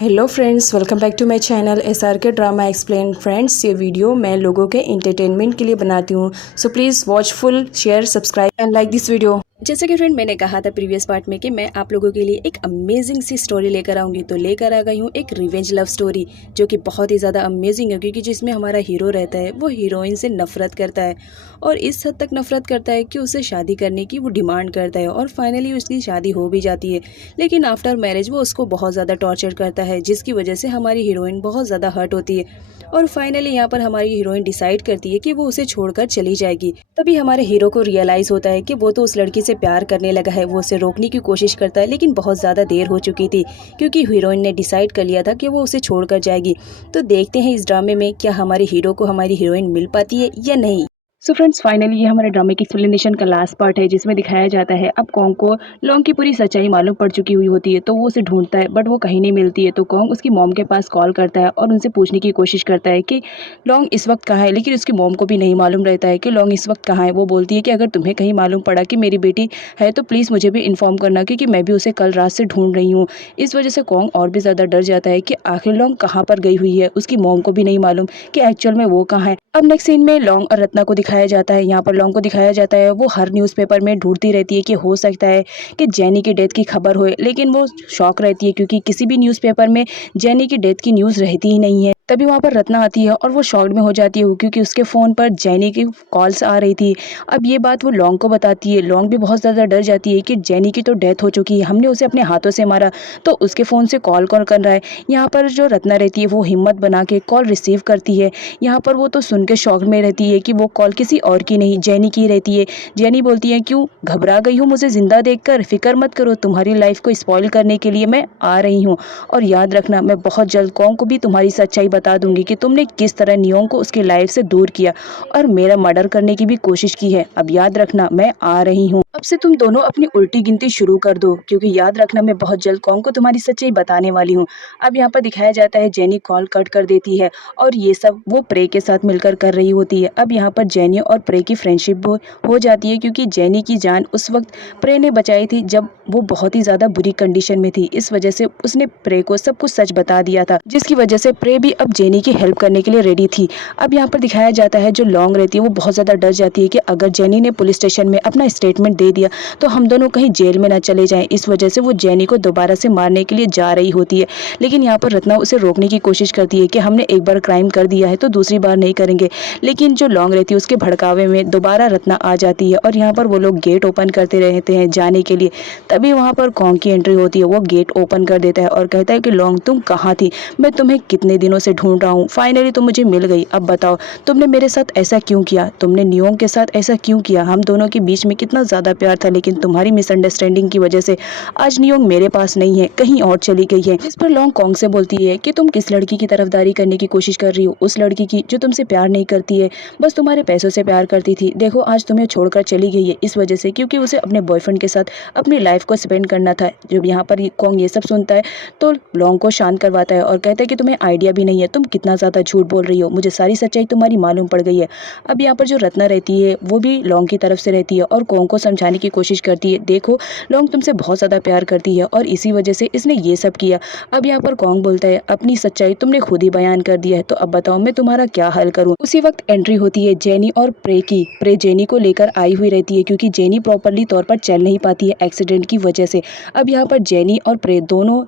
Hello friends, welcome back to my channel SRK drama explain. Friends, ये video मैं लोगों के एंटरटेनमेंट के लिए बनाती हूँ, so please watch full, share, subscribe and like this video. जैसे कि फ्रेंड मैंने कहा था प्रीवियस पार्ट में कि मैं आप लोगों के लिए एक अमेजिंग सी स्टोरी लेकर आऊँगी, तो लेकर आ गई हूँ एक रिवेंज लव स्टोरी जो कि बहुत ही ज़्यादा अमेजिंग है, क्योंकि जिसमें हमारा हीरो रहता है वो हीरोइन से नफरत करता है और इस हद तक नफरत करता है कि उससे शादी करने की वो डिमांड करता है और फाइनली उसकी शादी हो भी जाती है। लेकिन आफ्टर मैरिज वो उसको बहुत ज़्यादा टॉर्चर करता है, जिसकी वजह से हमारी हीरोइन बहुत ज़्यादा हर्ट होती है और फाइनली यहाँ पर हमारी हीरोइन डिसाइड करती है कि वो उसे छोड़कर चली जाएगी। तभी हमारे हीरो को रियलाइज़ होता है कि वो तो उस लड़की से प्यार करने लगा है। वो उसे रोकने की कोशिश करता है लेकिन बहुत ज़्यादा देर हो चुकी थी, क्योंकि हीरोइन ने डिसाइड कर लिया था कि वो उसे छोड़कर जाएगी। तो देखते हैं इस ड्रामे में क्या हमारे हीरो को हमारी हीरोइन मिल पाती है या नहीं। सो फ्रेंड्स, फाइनली ये हमारे ड्रामे की एक्सप्लेनेशन का लास्ट पार्ट है, जिसमें दिखाया जाता है अब कॉन्ग को लॉन्ग की पूरी सच्चाई मालूम पड़ चुकी हुई होती है। तो वो उसे ढूंढता है बट वो कहीं नहीं मिलती है। तो कॉन्ग उसकी मॉम के पास कॉल करता है और उनसे पूछने की कोशिश करता है कि लॉन्ग इस वक्त कहाँ है, लेकिन उसकी मॉम को भी नहीं मालूम रहता है कि लॉन्ग इस वक्त कहाँ है। वो बोलती है कि अगर तुम्हें कहीं मालूम पड़ा कि मेरी बेटी है तो प्लीज़ मुझे भी इन्फॉर्म करना, क्योंकि मैं भी उसे कल रात से ढूंढ रही हूँ। इस वजह से कॉन्ग और भी ज़्यादा डर जाता है कि आखिर लॉन्ग कहाँ पर गई हुई है। उसकी मॉम को भी नहीं मालूम कि एक्चुअल में वो कहाँ है। अब नेक्स्ट सीन में लॉन्ग और रत्ना को दिखाया जाता है। यहाँ पर लॉन्ग को दिखाया जाता है वो हर न्यूज़पेपर में ढूंढती रहती है कि हो सकता है कि जेनी की डेथ की खबर हो, लेकिन वो शॉक रहती है क्योंकि किसी भी न्यूज़पेपर में जेनी की डेथ की न्यूज़ रहती ही नहीं है। तभी वहाँ पर रत्ना आती है और वो शॉक्ड में हो जाती है क्योंकि उसके फ़ोन पर जेनी की कॉल्स आ रही थी। अब ये बात वो लॉन्ग को बताती है। लॉन्ग भी बहुत ज़्यादा डर जाती है कि जेनी की तो डेथ हो चुकी है, हमने उसे अपने हाथों से मारा, तो उसके फ़ोन से कॉल कौन कर रहा है। यहाँ पर जो रत्ना रहती है वो हिम्मत बना के कॉल रिसीव करती है। यहाँ पर वो तो सुन के शॉक में रहती है कि वो कॉल किसी और की नहीं जेनी की रहती है। जेनी बोलती है, क्यों घबरा गई हो मुझे ज़िंदा देखकर? फिक्र मत करो, तुम्हारी लाइफ को स्पॉइल करने के लिए मैं आ रही हूँ, और याद रखना मैं बहुत जल्द कॉन्ग को भी तुम्हारी सच्चाई बता दूंगी कि तुमने किस तरह नियोंग को उसकी लाइफ से दूर किया और मेरा मर्डर करने की भी कोशिश की है। अब याद रखना मैं आ रही हूँ। अब से तुम दोनों अपनी उल्टी गिनती शुरू कर दो, क्योंकि याद रखना मैं बहुत जल्द कॉन्ग को तुम्हारी सच्चाई बताने वाली हूँ। अब यहाँ पर दिखाया जाता है जेनी कॉल कट कर देती है और ये सब वो प्रे के साथ मिलकर कर रही होती है। अब यहाँ पर जेनी और प्रे की फ्रेंडशिप हो जाती है, क्योंकि जेनी की जान उस वक्त प्रे ने बचाई थी जब वो बहुत ही ज़्यादा बुरी कंडीशन में थी। इस वजह से उसने प्रे को सब कुछ सच बता दिया था, जिसकी वजह से प्रे भी अब जेनी की हेल्प करने के लिए रेडी थी। अब यहाँ पर दिखाया जाता है जो लॉन्ग रहती है वो बहुत ज़्यादा डर जाती है कि अगर जेनी ने पुलिस स्टेशन में अपना स्टेटमेंट दे दिया तो हम दोनों कहीं जेल में ना चले जाएं। इस वजह से वो जेनी को दोबारा से मारने के लिए जा रही होती है, लेकिन यहाँ पर रत्ना उसे रोकने की कोशिश करती है कि हमने एक बार क्राइम कर दिया है तो दूसरी बार नहीं करेंगे। लेकिन जो लॉन्ग रहती है उसके भड़कावे में दोबारा रत्ना आ जाती है और यहाँ पर वो लोग गेट ओपन करते रहते हैं जाने के लिए। तभी वहाँ पर कॉन्ग की एंट्री होती है। वो गेट ओपन कर देता है और कहता है कि लॉन्ग तुम कहाँ थी, मैं तुम्हें कितने दिनों से ढूंढ रहा हूँ, फाइनली तुम मुझे मिल गई। अब बताओ तुमने मेरे साथ ऐसा क्यों किया, तुमने नियोंग के साथ ऐसा क्यों किया? हम दोनों के बीच में कितना ज़्यादा प्यार था, लेकिन तुम्हारी मिसअंडरस्टैंडिंग की वजह से आज नियोंग मेरे पास नहीं है, कहीं और चली गई है। जिस पर लॉन्ग कॉन्ग से बोलती है कि तुम किस लड़की की तरफदारी करने की कोशिश कर रही हो? उस लड़की की जो तुमसे प्यार नहीं करती है, बस तुम्हारे पैसों से प्यार करती थी। देखो आज तुम्हें छोड़कर चली गई है इस वजह से, क्योंकि उसे अपने बॉयफ्रेंड के साथ अपनी लाइफ को स्पेंड करना था। जब यहाँ पर कॉन्ग ये सब सुनता है तो लॉन्ग को शांत करवाता है और कहता है कि तुम्हें आइडिया भी नहीं है, तुम कितना ज़्यादा झूठ बोल रही हो, मुझे सारी सच्चाई तुम्हारी मालूम पड़ गई है। अब यहाँ पर जो रत्ना रहती है वो भी लॉन्ग की तरफ से रहती है और कॉन्ग को समझाने की कोशिश करती है, देखो लॉन्ग तुमसे बहुत ज़्यादा प्यार करती है और इसी वजह से इसने ये सब किया। अब यहाँ पर कॉन्ग बोलता है, अपनी सच्चाई तुमने खुद ही बयान कर दिया है, तो अब बताओ मैं तुम्हारा क्या हल करूँ? उसी वक्त एंट्री होती है जेनी और प्रे की। प्रे जेनी को लेकर आई हुई रहती है क्योंकि जेनी प्रॉपरली तौर पर चल नहीं पाती है एक्सीडेंट की वजह से। अब यहाँ पर जेनी और प्रे दोनों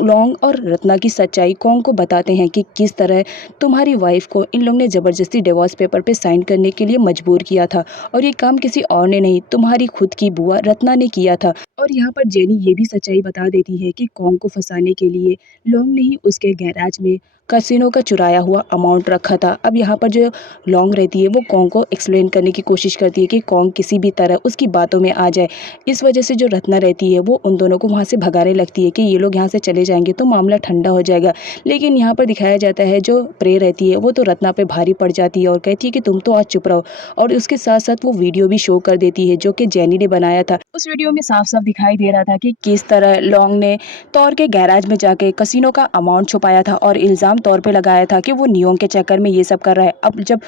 लॉन्ग और रत्ना की सच्चाई कॉन्ग को बताते हैं कि किस तरह तुम्हारी वाइफ को इन लोगों ने ज़बरदस्ती डिवोर्स पेपर पे साइन करने के लिए मजबूर किया था, और ये काम किसी और ने नहीं, तुम्हारी खुद की बुआ रत्ना ने किया था। और यहाँ पर जेनी ये भी सच्चाई बता देती है कि कॉन्ग को फंसाने के लिए लॉन्ग ने ही उसके गैराज में कसिनो का चुराया हुआ अमाउंट रखा था। अब यहाँ पर जो लॉन्ग रहती है वो कॉन्ग को एक्सप्लेन करने की कोशिश करती है कि कॉन्ग किसी भी तरह उसकी बातों में आ जाए। इस वजह से जो रत्ना रहती है वो उन दोनों को वहाँ से भगाने लगती है कि ये लोग यहाँ से चले जाएंगे तो मामला ठंडा हो जाएगा। लेकिन यहाँ पर दिखाया जाता है जो प्रे रहती है वो तो रत्ना पे भारी पड़ जाती है और कहती है कि तुम तो आज चुप रहो, और उसके साथ साथ वो वीडियो भी शो कर देती है जो कि जेनी ने बनाया था। उस वीडियो में साफ साफ दिखाई दे रहा था कि किस तरह लॉन्ग ने तौर के गैराज में जाके कसिनो का अमाउंट छुपाया था और इल्ज़ाम तौर पे लगाया था कि वो नियोंग के चक्कर में ये सब कर रहा है। अब जब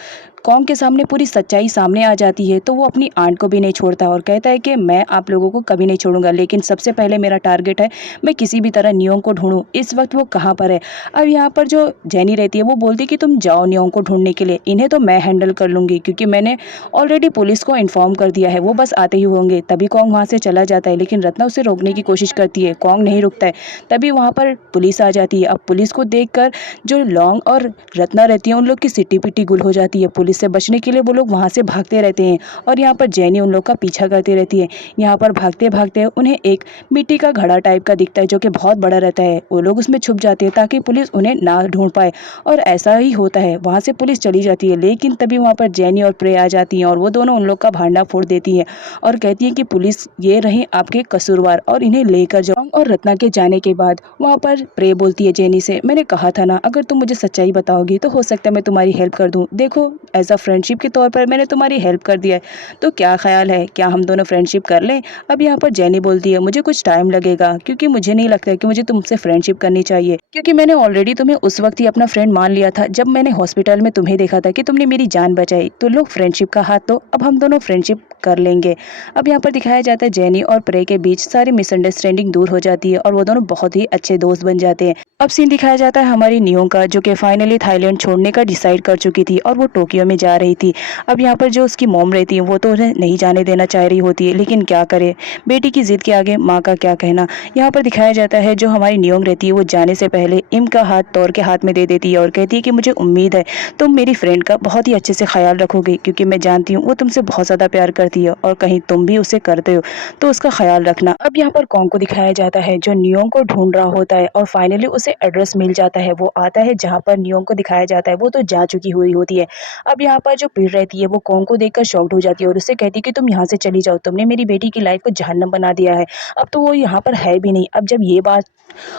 कॉन्ग के सामने पूरी सच्चाई सामने आ जाती है तो वो अपनी आंट को भी नहीं छोड़ता और कहता है कि मैं आप लोगों को कभी नहीं छोड़ूंगा, लेकिन सबसे पहले मेरा टारगेट है मैं किसी भी तरह नियोंग को ढूंढूं, इस वक्त वो कहाँ पर है। अब यहाँ पर जो जेनी रहती है वो बोलती है कि तुम जाओ नियोंग को ढूंढने के लिए, इन्हें तो मैं हैंडल कर लूँगी क्योंकि मैंने ऑलरेडी पुलिस को इन्फॉर्म कर दिया है, वो बस आते ही होंगे। तभी कॉन्ग वहाँ से चला जाता है, लेकिन रत्ना उसे रोकने की कोशिश करती है, कॉन्ग नहीं रुकता है। तभी वहाँ पर पुलिस आ जाती है। अब पुलिस को देखकर जो लॉन्ग और रत्ना रहती है उन लोग की सिट्टी पिट्टी गुल हो जाती है। पुलिस से बचने के लिए वो लोग वहाँ से भागते रहते हैं और यहाँ पर जेनी उन लोग का पीछा करती रहती है। यहाँ पर भागते भागते उन्हें एक मिट्टी का घड़ा टाइप का दिखता है जो कि बहुत बड़ा रहता है। वो लोग उसमें छुप जाते हैं ताकि पुलिस उन्हें ना ढूंढ पाए, और ऐसा ही होता है। वहाँ से पुलिस चली जाती है, लेकिन तभी वहाँ पर जेनी और प्रे आ जाती हैं और वो दोनों उन लोग का भांडा फोड़ देती हैं और कहती हैं कि पुलिस ये रहे आपके कसूरवार और इन्हें लेकर जाओ। और रत्ना के जाने के बाद वहाँ पर प्रे बोलती है जेनी से, मैंने कहा था ना अगर तुम मुझे सच्चाई बताओगी तो हो सकता है मैं तुम्हारी हेल्प कर दूँ। देखो एज अ फ्रेंडशिप के तौर पर मैंने तुम्हारी हेल्प कर दिया है, तो क्या ख्याल है, क्या हम दोनों फ्रेंडशिप कर लें। अब यहाँ पर जेनी बोलती है मुझे कुछ टाइम लगेगा क्योंकि मुझे नहीं लगता है कि मुझे तुमसे फ्रेंडशिप करनी चाहिए, क्योंकि मैंने ऑलरेडी तुम्हें उस वक्त ही अपना फ्रेंड मान लिया था जब मैंने हॉस्पिटल में तुम्हें देखा था कि तुमने मेरी जान बचाई। तो लो फ्रेंडशिप का हाथ, तो अब हम दोनों फ्रेंडशिप कर लेंगे। अब यहाँ पर दिखाया जाता है जेनी और प्रे के बीच सारी मिसअंडरस्टैंडिंग दूर हो जाती है और वो दोनों बहुत ही अच्छे दोस्त बन जाते हैं। अब सीन दिखाया जाता है हमारी नियोंग का, जो कि फाइनली थाईलैंड छोड़ने का डिसाइड कर चुकी थी और वो टोक्यो में जा रही थी। अब यहाँ पर जो उसकी मॉम रहती है वो तो उन्हें नहीं जाने देना चाह रही होती है, लेकिन क्या करे, बेटी की जिद के आगे माँ का क्या कहना। यहाँ पर दिखाया जाता है जो हमारी नियोंग रहती है वो जाने से पहले इम का हाथ तौर के हाथ में दे देती है और कहती है कि मुझे उम्मीद है तुम मेरी फ्रेंड का बहुत ही अच्छे से ख्याल रखोगे, क्योंकि मैं जानती हूँ वो तुमसे बहुत ज़्यादा प्यार करती है और कहीं तुम भी उसे करते हो तो उसका ख्याल रखना। अब यहाँ पर कॉन्ग को दिखाया जाता है जो नियोंग को ढूंढ रहा होता है और फाइनली उसे एड्रेस मिल जाता है। वो आता है जहाँ पर नियोंग को दिखाया जाता है, वो तो जा चुकी हुई होती है। अब यहाँ पर जो पीड़ रहती है वो कॉन्ग को देखकर शॉक्ड हो जाती है और उससे कहती है कि तुम यहाँ से चली जाओ, तुमने मेरी बेटी की लाइफ को जहन्नम बना दिया है। अब तो वो यहाँ पर है भी नहीं। अब जब ये बात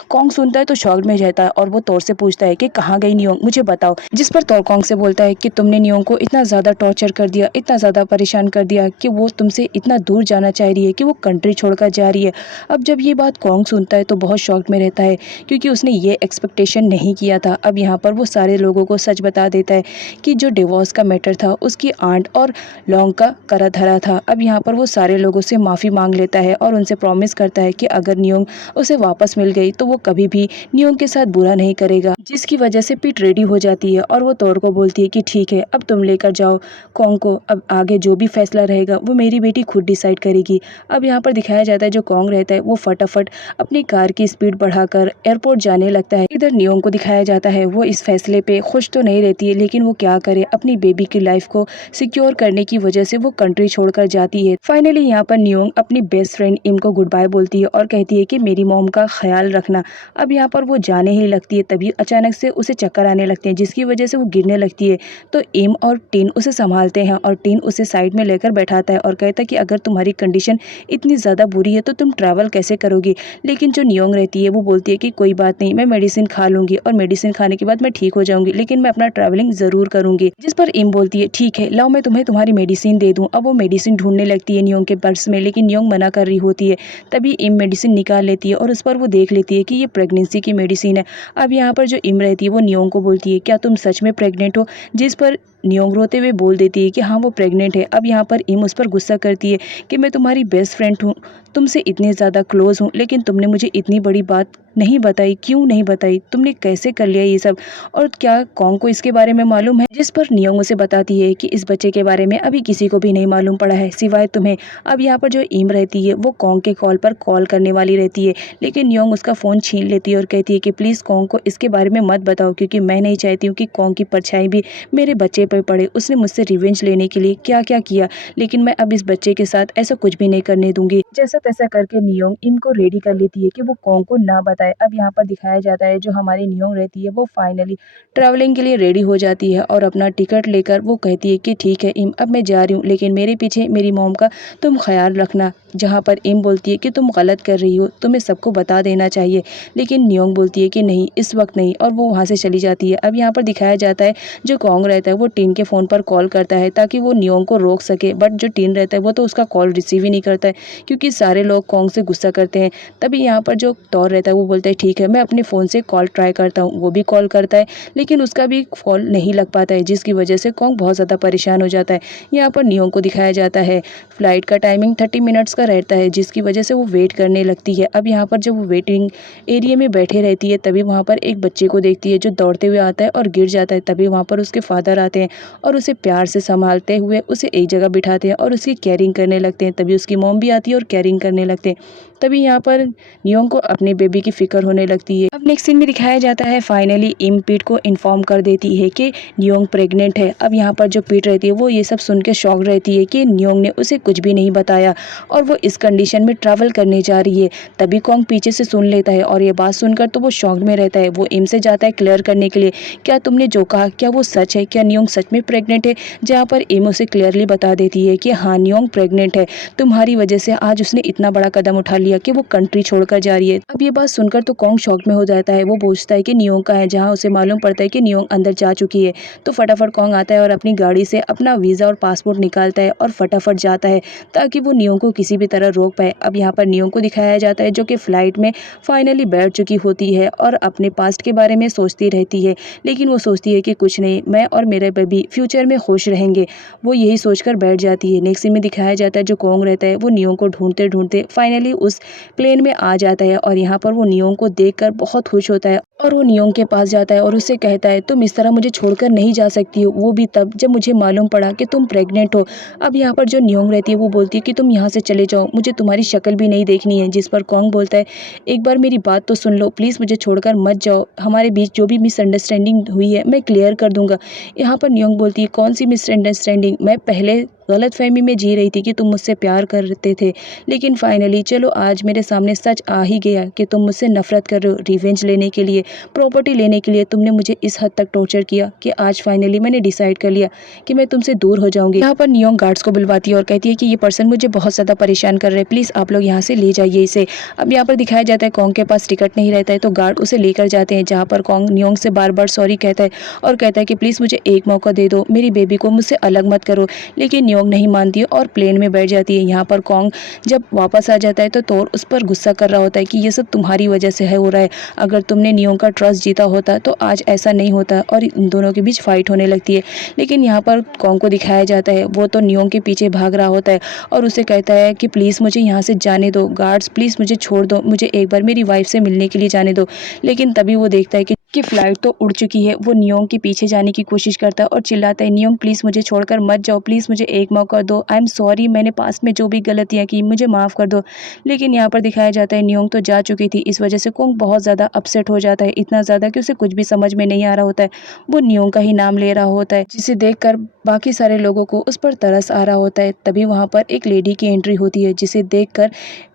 कॉन्ग सुनता है तो शॉक्ड में रहता है और वो तोर से पूछता है कि कहाँ गई नियोंग, मुझे बताओ। जिस पर तोर कॉन्ग से बोलता है कि तुमने नियोंग को इतना ज़्यादा टॉर्चर कर दिया, इतना ज़्यादा परेशान कर दिया कि वो तुमसे इतना दूर जाना चाह रही है कि वो कंट्री छोड़कर जा रही है। अब जब ये बात कॉन्ग सुनता है तो बहुत शॉक्ड में रहता है, क्योंकि उसने ये एक्सपेक्टेशन नहीं किया था। अब यहाँ पर वो सारे लोगों को सच बता देता है कि जो डिवोर्स का मैटर था उसकी आंट और लॉन्ग का करा धरा था। अब यहाँ पर वो सारे लोगों से माफ़ी मांग लेता है और उनसे प्रॉमिस करता है कि अगर नियोंग उसे वापस मिल गई तो वो कभी भी नियोंग के साथ बुरा नहीं करेगा, जिसकी वजह से पीट रेडी हो जाती है और वो तोर को बोलती है कि ठीक है अब तुम लेकर जाओ कॉन्ग को, अब आगे जो भी फैसला रहेगा वो मेरी बेटी खुद डिसाइड करेगी। अब यहाँ पर दिखाया जाता है जो कॉन्ग रहता है वो फटाफट अपनी कार की स्पीड बढ़ाकर एयरपोर्ट जाने लगता है। इधर नियोंग को दिखाया जाता है वो इस फैसले पे खुश तो नहीं रहती है, लेकिन वो क्या करे, अपनी बेबी की लाइफ को सिक्योर करने की वजह से वो कंट्री छोड़कर जाती है। फाइनली यहाँ पर नियोंग अपनी बेस्ट फ्रेंड इम को गुड बाय बोलती है और कहती है कि मेरी मॉम का ख्याल रखना। अब यहाँ पर वो जाने ही लगती है, तभी अचानक से उसे चक्कर आने लगते हैं जिसकी वजह से वो गिरने लगती है। तो इम और टिन उसे संभालते हैं और टिन उसे साइड में लेकर बैठाता है और कहता है कि अगर तुम्हारी कंडीशन इतनी ज़्यादा बुरी है तो तुम ट्रैवल कैसे करोगी। लेकिन जो नियोंग रहती है वो बोलती है कि कोई बात नहीं, मैं मेडिसिन खा लूँगी और मेडिसिन खाने के बाद मैं ठीक हो जाऊँगी, लेकिन मैं अपना ट्रैवलिंग ज़रूर करूँगी। जिस पर इम बोलती है ठीक है लाओ मैं तुम्हें तुम्हारी मेडिसिन दे दूँ। अब वो मेडिसिन ढूंढने लगती है नियोंग के पर्स में, लेकिन नियोंग मना कर रही होती है। तभी इम मेडिसिन निकाल लेती है और उस पर वो देख लेती है कि ये प्रेगनेंसी की मेडिसिन है। अब यहाँ पर जो इम रहती है वो नियोंग को बोलती है क्या तुम सच में प्रेग्नेंट हो, जिस पर नियोंग रोते हुए बोल देती है कि हाँ वो प्रेग्नेंट है। अब यहाँ पर इम उस पर गुस्सा करती है कि मैं तुम्हारी बेस्ट फ्रेंड हूँ, तुमसे इतने ज़्यादा क्लोज हूँ, लेकिन तुमने मुझे इतनी बड़ी बात नहीं बताई, क्यों नहीं बताई, तुमने कैसे कर लिया ये सब, और क्या कॉन्ग को इसके बारे में मालूम है। जिस पर नियोंग उसे बताती है कि इस बच्चे के बारे में अभी किसी को भी नहीं मालूम पड़ा है सिवाय तुम्हें। अब यहाँ पर जो इम रहती है वो कॉन्ग के कॉल पर कॉल करने वाली रहती है, लेकिन नियोंग उसका फ़ोन छीन लेती है और कहती है कि प्लीज़ कॉन्ग को इसके बारे में मत बताओ, क्योंकि मैं नहीं चाहती हूँ कि कॉन्ग की परछाई भी मेरे बच्चे पर पड़े। उसने मुझसे रिवेंज लेने के लिए क्या क्या किया, लेकिन मैं अब इस बच्चे के साथ ऐसा कुछ भी नहीं करने दूंगी। जैसा तैसा करके नियोंग इम को रेडी कर लेती है कि वो कॉन्ग को ना बताए। अब यहाँ पर दिखाया जाता है जो हमारी नियोंग रहती है वो फाइनली ट्रैवलिंग के लिए रेडी हो जाती है और अपना टिकट लेकर वो कहती है कि ठीक है इम अब मैं जा रही हूँ, लेकिन मेरे पीछे मेरी मॉम का तुम ख्याल रखना। जहाँ पर इम बोलती है कि तुम गलत कर रही हो, तुम्हें सबको बता देना चाहिए, लेकिन नियोंग बोलती है कि नहीं इस वक्त नहीं, और वो वहाँ से चली जाती है। अब यहाँ पर दिखाया जाता है जो कॉन्ग रहता है वो टिन के फ़ोन पर कॉल करता है ताकि वो नियोंग को रोक सके, बट जो टिन रहता है वो तो उसका कॉल रिसीव ही नहीं करता है क्योंकि सारे लोग कॉन्ग से गुस्सा करते हैं। तभी यहाँ पर जो तौर रहता है वो बोलता है ठीक है मैं अपने फ़ोन से कॉल ट्राई करता हूँ। वो भी कॉल करता है लेकिन उसका भी कॉल नहीं लग पाता है, जिसकी वजह से कॉन्ग बहुत ज़्यादा परेशान हो जाता है। यहाँ पर नियोंग को दिखाया जाता है फ़्लाइट का टाइमिंग 30 मिनट्स का रहता है, जिसकी वजह से वो वेट करने लगती है। अब यहाँ पर जब वो वेटिंग एरिया में बैठे रहती है तभी वहाँ पर एक बच्चे को देखती है जो दौड़ते हुए आता है और गिर जाता है। तभी वहाँ पर उसके फादर आते हैं और उसे प्यार से संभालते हुए उसे एक जगह बिठाते हैं और उसकी केयरिंग करने लगते हैं। तभी उसकी मॉम भी आती है और केयरिंग करने लगते हैं। तभी यहाँ पर नियोंग को अपने बेबी की फ़िक्र होने लगती है। अब नेक्स्ट सीन में दिखाया जाता है फाइनली इम पीट को इन्फॉर्म कर देती है कि नियोंग प्रेग्नेंट है। अब यहाँ पर जो पीट रहती है वो ये सब सुन के शॉक रहती है कि नियोंग ने उसे कुछ भी नहीं बताया और वो इस कंडीशन में ट्रैवल करने जा रही है। तभी कॉन्ग पीछे से सुन लेता है और ये बात सुनकर तो वो शॉक में रहता है। वो इम से जाता है क्लियर करने के लिए, क्या तुमने जो कहा क्या वो सच है, क्या नियोंग सच में प्रेग्नेंट है। जहाँ पर इम उसे क्लियरली बता देती है कि हाँ नियोंग प्रेग्नेंट है, तुम्हारी वजह से आज उसने इतना बड़ा कदम उठा लिया कि वो कंट्री छोड़कर जा रही है। अब ये बात सुनकर तो कॉन्ग शॉक में हो जाता है। वो पूछता है कि नियोंग का है, जहाँ उसे मालूम पड़ता है कि नियोंग अंदर जा चुकी है। तो फटाफट कॉन्ग आता है और अपनी गाड़ी से अपना वीज़ा और पासपोर्ट निकालता है और फटाफट जाता है ताकि वो नियोंग को किसी भी तरह रोक पाए। अब यहाँ पर नियोंग को दिखाया जाता है जो कि फ़्लाइट में फाइनली बैठ चुकी होती है और अपने पास्ट के बारे में सोचती रहती है, लेकिन वो सोचती है कि कुछ नहीं, मैं और मेरे बेबी फ्यूचर में खुश रहेंगे। वो यही सोचकर बैठ जाती है। नेक्स्ट सीन में दिखाया जाता है जो कॉन्ग रहता है वो नियोंग को ढूंढते ढूंढते फाइनली उस प्लेन में आ जाता है और यहाँ पर वो नियोंग को देखकर बहुत खुश होता है और वो नियोंग के पास जाता है और उससे कहता है तुम इस तरह मुझे छोड़कर नहीं जा सकती हो, वो भी तब जब मुझे मालूम पड़ा कि तुम प्रेग्नेंट हो। अब यहाँ पर जो नियोंग रहती है वो बोलती है कि तुम यहाँ से चले जाओ, मुझे तुम्हारी शक्ल भी नहीं देखनी है। जिस पर कॉन्ग बोलता है एक बार मेरी बात तो सुन लो प्लीज़, मुझे छोड़कर मत जाओ, हमारे बीच जो भी मिसअंडरस्टैंडिंग हुई है मैं क्लियर कर दूंगा। यहाँ पर नियोंग बोलती है कौन सी मिसअंडरस्टैंडिंग, मैं पहले गलतफहमी में जी रही थी कि तुम मुझसे प्यार करते थे, लेकिन फाइनली चलो आज मेरे सामने सच आ ही गया कि तुम मुझसे नफरत कर रहे हो। रिवेंज लेने के लिए, प्रॉपर्टी लेने के लिए तुमने मुझे इस हद तक टॉर्चर किया कि आज फाइनली मैंने डिसाइड कर लिया कि मैं तुमसे दूर हो जाऊंगी। यहाँ पर नियोंग गार्ड्स को बुलवाती है और कहती है कि ये पर्सन मुझे बहुत ज़्यादा परेशान कर रहे हैं, प्लीज़ आप लोग यहाँ से ले जाइए इसे। अब यहाँ पर दिखाया जाता है कॉन्ग के पास टिकट नहीं रहता है तो गार्ड उसे लेकर जाते हैं, जहाँ पर कॉन्ग नियोंग से बार बार सॉरी कहता है और कहता है कि प्लीज़ मुझे एक मौका दे दो, मेरी बेबी को मुझसे अलग मत करो। लेकिन नियोंग नहीं मानती है और प्लेन में बैठ जाती है। यहाँ पर कॉन्ग जब वापस आ जाता है तो तोर उस पर गुस्सा कर रहा होता है कि ये सब तुम्हारी वजह से हो रहा है, अगर तुमने नियोंग का ट्रस्ट जीता होता तो आज ऐसा नहीं होता और इन दोनों के बीच फाइट होने लगती है। लेकिन यहाँ पर कॉन्ग को दिखाया जाता है वो तो नियोंग के पीछे भाग रहा होता है और उसे कहता है कि प्लीज़ मुझे यहाँ से जाने दो, गार्ड्स प्लीज़ मुझे छोड़ दो, मुझे एक बार मेरी वाइफ से मिलने के लिए जाने दो। लेकिन तभी वो देखता है कि फ़्लाइट तो उड़ चुकी है। वो नियोंग के पीछे जाने की कोशिश करता है और चिल्लाता है नियोंग प्लीज़ मुझे छोड़कर मत जाओ, प्लीज़ मुझे एक मौका दो, आई एम सॉरी, मैंने पास्ट में जो भी गलतियाँ की मुझे माफ़ कर दो। लेकिन यहाँ पर दिखाया जाता है नियोंग तो जा चुकी थी। इस वजह से कॉन्ग बहुत ज़्यादा अपसेट हो जाता है, इतना ज़्यादा कि उसे कुछ भी समझ में नहीं आ रहा होता है। वो नियोंग का ही नाम ले रहा होता है जिसे देखकर बाकी सारे लोगों को उस पर तरस आ रहा होता है। तभी वहाँ पर एक लेडी की एंट्री होती है जिसे देखकर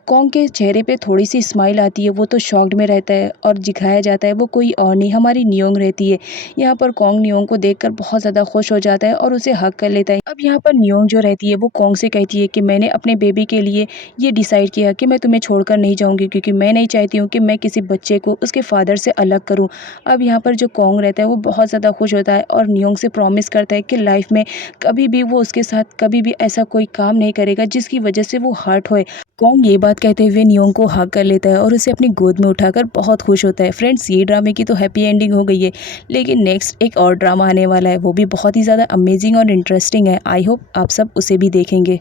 कॉन्ग के चेहरे पे थोड़ी सी स्माइल आती है। वो तो शॉक्ड में रहता है और दिखाया जाता है वो कोई और नहीं हमारी नियोंग रहती है। यहाँ पर कॉन्ग नियोंग को देखकर बहुत ज़्यादा खुश हो जाता है और उसे हक कर लेता है। अब यहाँ पर नियोंग जो रहती है वो कॉन्ग से कहती है कि मैंने अपने बेबी के लिए ये डिसाइड किया कि मैं तुम्हें छोड़कर नहीं जाऊँगी, क्योंकि मैं नहीं चाहती हूँ कि मैं किसी बच्चे को उसके फादर से अलग करूँ। अब यहाँ पर जो कॉन्ग रहता है वो बहुत ज़्यादा खुश होता है और नियोंग से प्रॉमिस करता है कि लाइफ में कभी भी वो उसके साथ कभी भी ऐसा कोई काम नहीं करेगा जिसकी वजह से वो हर्ट होए। कॉन्ग ये बात कहते हुए नियोंग को हग कर लेता है और उसे अपनी गोद में उठाकर बहुत खुश होता है। फ्रेंड्स ये ड्रामे की तो हैप्पी एंडिंग हो गई है, लेकिन नेक्स्ट एक और ड्रामा आने वाला है, वो भी बहुत ही ज़्यादा अमेजिंग और इंटरेस्टिंग है। आई होप आप सब उसे भी देखेंगे।